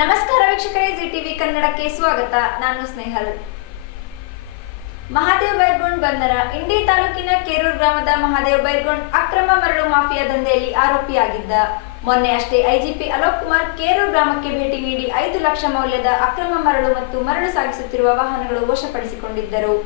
ನಮಸ್ಕಾರ ವೀಕ್ಷಕರೇ G TV ಕನ್ನಡಕ್ಕೆ ಸ್ವಾಗತ. ನಾನು ಸ್ನೇಹಲ್. ಮಹಾದೇವ ಬೈರ್ಗೊಂಡ್ ಬಂದರ. ಇಂಡಿ ತಾಲೂಕಿನ ಕೇರೂರ್ ಗ್ರಾಮದ ಮಹಾದೇವ್ ಬೈರ್ಗೊಂಡ್ ಅಕ್ರಮ ಮರಳು ಮಾಫಿಯಾ ದಂಧೆಯಲ್ಲಿ ಆರೋಪಿಯಾಗಿದ್ದ. ಮೊನ್ನೆ ಅಷ್ಟೇ ಐಜಿಪಿ ಅಲೋಕ್ ಕುಮಾರ್ ಕೇರೂರ್ ಗ್ರಾಮಕ್ಕೆ ಭೇಟಿ ನೀಡಿ ಐದು ಲಕ್ಷ ಮೌಲ್ಯದ ಅಕ್ರಮ ಮರಳು ಮತ್ತು ಮರಳು ಸಾಗಿಸುತ್ತಿರುವ ವಾಹನಗಳು ವಶಪಡಿಸಿಕೊಂಡಿದ್ದರು.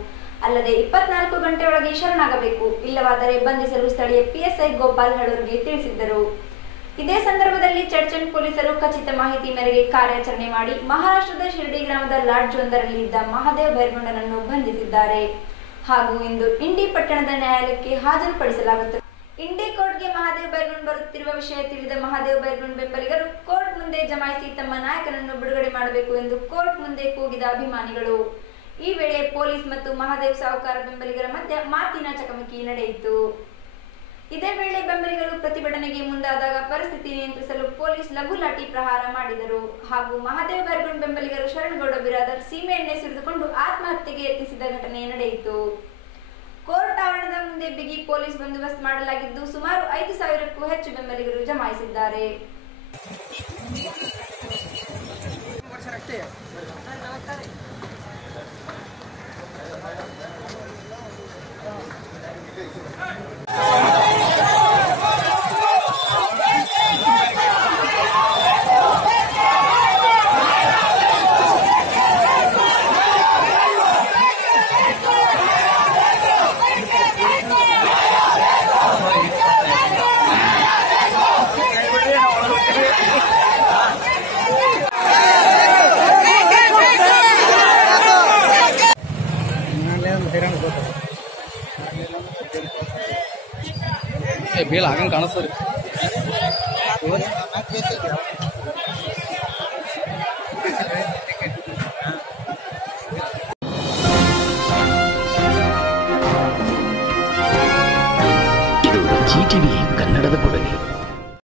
ಅಲ್ಲದೆ ಇಪ್ಪತ್ನಾಲ್ಕು ಗಂಟೆಯೊಳಗೆ ಶರಣಾಗಬೇಕು. ಇಲ್ಲವಾದರೆ ಬಂಧಿಸಲು ಸ್ಥಳೀಯ ಪಿಎಸ್ಐ ಗೋಪಾಲ್ ಹಳೂರಿಗೆ ತಿಳಿಸಿದ್ದರು. ಇದೇ ಸಂದರ್ಭದಲ್ಲಿ ಚರ್ಚನ್ ಪೊಲೀಸರು ಖಚಿತ ಮಾಹಿತಿ ಮೇರೆಗೆ ಕಾರ್ಯಾಚರಣೆ ಮಾಡಿ ಮಹಾರಾಷ್ಟ್ರದ ಶಿರಡಿ ಗ್ರಾಮದ ಲಾಡ್ಜ್ ಒಂದರಲ್ಲಿ ಇದ್ದ ಮಹಾದೇವ್ ಭೈರಗೊಂಡನನ್ನು ಬಂಧಿಸಿದ್ದಾರೆ. ಹಾಗೂ ಇಂದು ಇಂಡಿ ಪಟ್ಟಣದ ನ್ಯಾಯಾಲಯಕ್ಕೆ ಹಾಜರುಪಡಿಸಲಾಗುತ್ತದೆ. ಇಂಡಿ ಕೋರ್ಟ್ಗೆ ಮಹಾದೇವ್ ಬೈರ್ಗೊಂಡ್ ಬರುತ್ತಿರುವ ವಿಷಯ ತಿಳಿದ ಮಹಾದೇವ್ ಬೈರ್ಗೊಂಡ್ ಬೆಂಬಲಿಗರು, ಕೋರ್ಟ್ ಮುಂದೆ ಜಮಾಯಿಸಿ ತಮ್ಮ ನಾಯಕನನ್ನು ಬಿಡುಗಡೆ ಮಾಡಬೇಕು ಎಂದು ಕೋರ್ಟ್ ಮುಂದೆ ಕೂಗಿದ ಅಭಿಮಾನಿಗಳು. ಈ ವೇಳೆ ಪೊಲೀಸ್ ಮತ್ತು ಮಹಾದೇವ್ ಸಾಹುಕಾರ ಬೆಂಬಲಿಗರ ಮಧ್ಯೆ ಮಾತಿನ ಚಕಮಕಿ ನಡೆಯಿತು. ಇದೇ ವೇಳೆ ಬೆಂಬಲಿಗರು ಪ್ರತಿಭಟನೆಗೆ ಮುಂದಾದಾಗ ಪರಿಸ್ಥಿತಿ ನಿಯಂತ್ರಿಸಲು ಪೊಲೀಸ್ ಲಘು ಲಾಠಿ ಪ್ರಹಾರ ಮಾಡಿದರು. ಹಾಗೂ ಮಹಾದೇವ್ ಬರ್ಗುಂಡ್ ಬೆಂಬಲಿಗರು ಶರಣಗೌಡ ಬಿರಾದರ್ ಸೀಮೆ ಎಣ್ಣೆ ಸುರಿದುಕೊಂಡು ಆತ್ಮಹತ್ಯೆಗೆ ಯತ್ನಿಸಿದ ಘಟನೆ ನಡೆಯಿತು. ಕೋರ್ಟ್ ಆವರಣದ ಮುಂದೆ ಬಿಗಿ ಪೊಲೀಸ್ ಬಂದೋಬಸ್ತ್ ಮಾಡಲಾಗಿದ್ದು ಸುಮಾರು ಐದು ಸಾವಿರಕ್ಕೂ ಹೆಚ್ಚು ಬೆಂಬಲಿಗರು ಜಮಾಯಿಸಿದ್ದಾರೆ. ಬೀಲ್ ಆಗಂಗೆ ಕಾಣಿಸ್ತದೆ ಇದು ಜಿ ಟಿವಿ